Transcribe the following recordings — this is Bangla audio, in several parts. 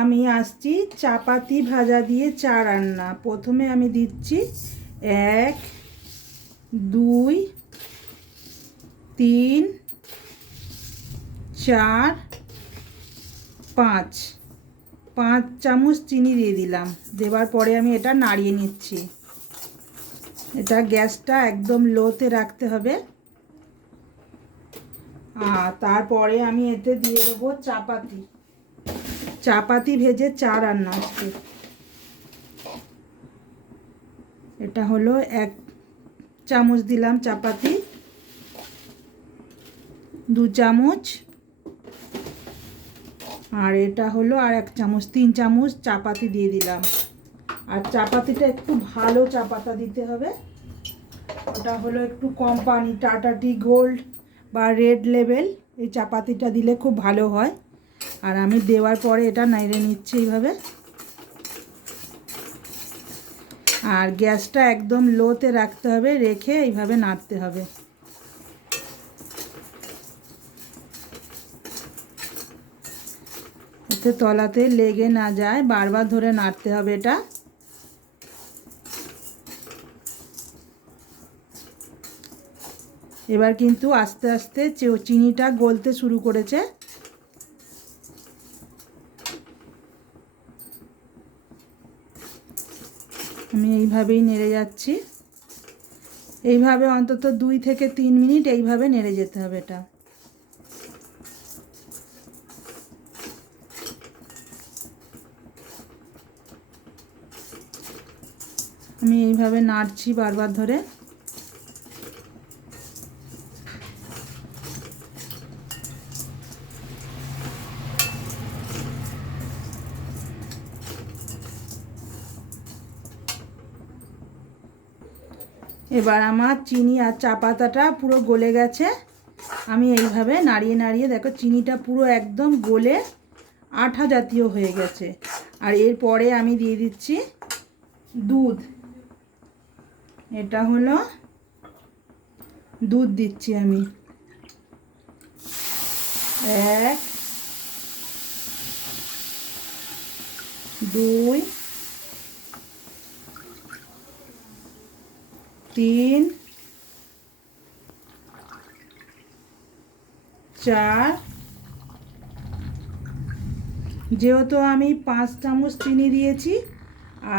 আমি আসছি চাপাতি ভাজা দিয়ে চা রান্না। প্রথমে আমি দিচ্ছি 1 2 3 4 5 চামচ চিনি দিয়ে দিলাম। দেওয়ার পরে আমি এটা নাড়িয়ে নিচ্ছি। এটা গ্যাসটা একদম লোতে রাখতে হবে। আর তারপরে আমি এতে দিয়ে দেবো চাপাতি ভেজে চা রান্না আজকে। এটা হলো 1 চামচ দিলাম চাপাতি, 2 চামচ, আর এটা হলো আর 1 চামচ, 3 চামচ চাপাতি দিয়ে দিলাম। আর চাপাতিটা একটু ভালো চাপাতা দিতে হবে। ওটা হলো একটু কোম্পানি টাটা টি গোল্ড বা রেড লেবেল, এই চাপাতিটা দিলে খুব ভালো হয়। আর আমি দেওয়ার পরে এটা নাড়িয়ে নিচ্ছি এইভাবে। আর গ্যাসটা একদম লোতে রাখতে হবে, রেখে এইভাবে নাড়তে হবে। এতে তলাতে লেগে না যায়, বারবার ধরে নাড়তে হবে এটা। এবার কিন্তু আস্তে আস্তে চিনিটা গলতে শুরু করেছে। আমি এইভাবেই নেড়ে যাচ্ছি। এইভাবে অন্তত 2 থেকে 3 মিনিট এইভাবে নেড়ে যেতে হবে এটা। আমি এইভাবে নাড়ছি বারবার ধরে। এবার আমার চিনি আর চা পাতাটা পুরো গলে গেছে। আমি এইভাবে নাড়িয়ে নাড়িয়ে দেখো চিনিটা পুরো একদম গলে আঠা জাতীয় হয়ে গেছে। আর এরপরে আমি দিয়ে দিচ্ছি দুধ। এটা হলো দুধ দিচ্ছি আমি 1 2 3 4। যেহেতু আমি 5 চামচ চিনি দিয়েছি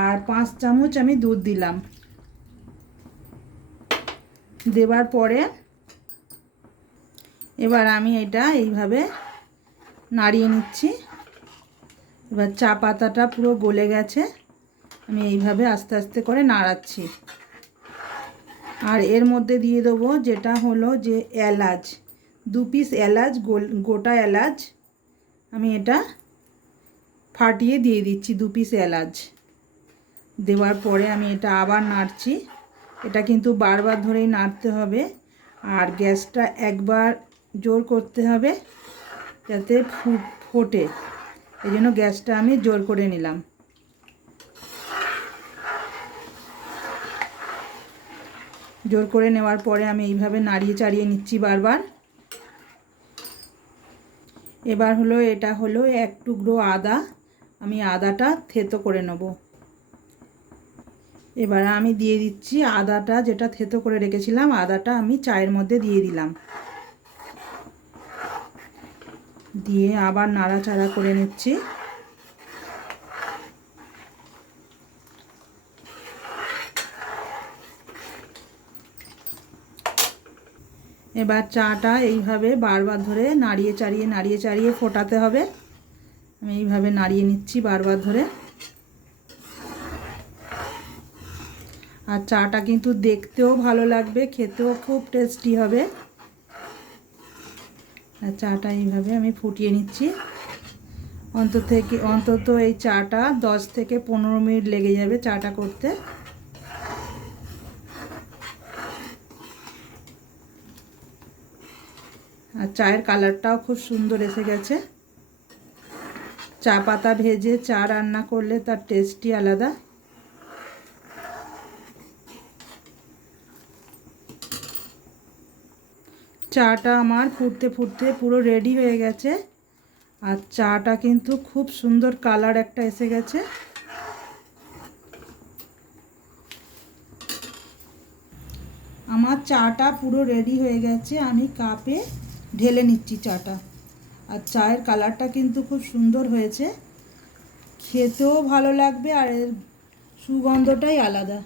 আর 5 চামচ আমি দুধ দিলাম। দেওয়ার পরে এবার আমি এটা এইভাবে নাড়িয়ে নিচ্ছি। এবার চা পাতাটা পুরো গলে গেছে। আমি এইভাবে আস্তে আস্তে করে নাড়াচ্ছি। আর এর মধ্যে দিয়ে দেবো যেটা হলো যে এলাচ, 2 পিস এলাচ, গোটা এলাচ। আমি এটা ফাটিয়ে দিয়ে দিচ্ছি 2 পিস এলাচ। দেওয়ার পরে আমি এটা আবার নাড়ছি। এটা কিন্তু বারবার ধরেই নাড়তে হবে। আর গ্যাসটা একবার জোর করতে হবে যাতে ফোটে। এই জন্য গ্যাসটা আমি জোর করে নিলাম। জোর করে নেওয়ার পরে আমি এইভাবে নাড়িয়ে চাড়িয়ে নিচ্ছি বারবার। এবার হলো এটা হলো 1 টুকরো আদা। আমি আদাটা থেতো করে নেব। এবার আমি দিয়ে দিচ্ছি আদাটা, যেটা থেতো করে রেখেছিলাম আদাটা আমি চায়ের মধ্যে দিয়ে দিলাম। দিয়ে আবার নাড়াচাড়া করে নিচ্ছি। এবার চাটা এইভাবে বারবার ধরে নাড়িয়ে চাড়িয়ে ফোটাতে হবে। আমি এইভাবে নাড়িয়ে নিচ্ছি বারবার ধরে। আর চাটা কিন্তু দেখতেও ভালো লাগবে, খেতেও খুব টেস্টি হবে। আর চাটা এইভাবে আমি ফুটিয়ে নিচ্ছি। অন্তত এই চাটা 10 থেকে 15 মিনিট লেগে যাবে চাটা করতে। আর চায়ের কালারটাও খুব সুন্দর এসে গেছে। চা পাতা ভেজে চা রান্না করলে তার টেস্টই আলাদা। চাটা আমার ফুটতে ফুটতে পুরো রেডি হয়ে গেছে। আর চাটা কিন্তু খুব সুন্দর কালার একটা এসে গেছে। আমার চাটা পুরো রেডি হয়ে গেছে, আমি কাপে ঢেলে নিচ্ছি চাটা। আর চায়ের কালারটা কিন্তু খুব সুন্দর হয়েছে, খেতেও ভালো লাগবে আর এর সুগন্ধটাই আলাদা।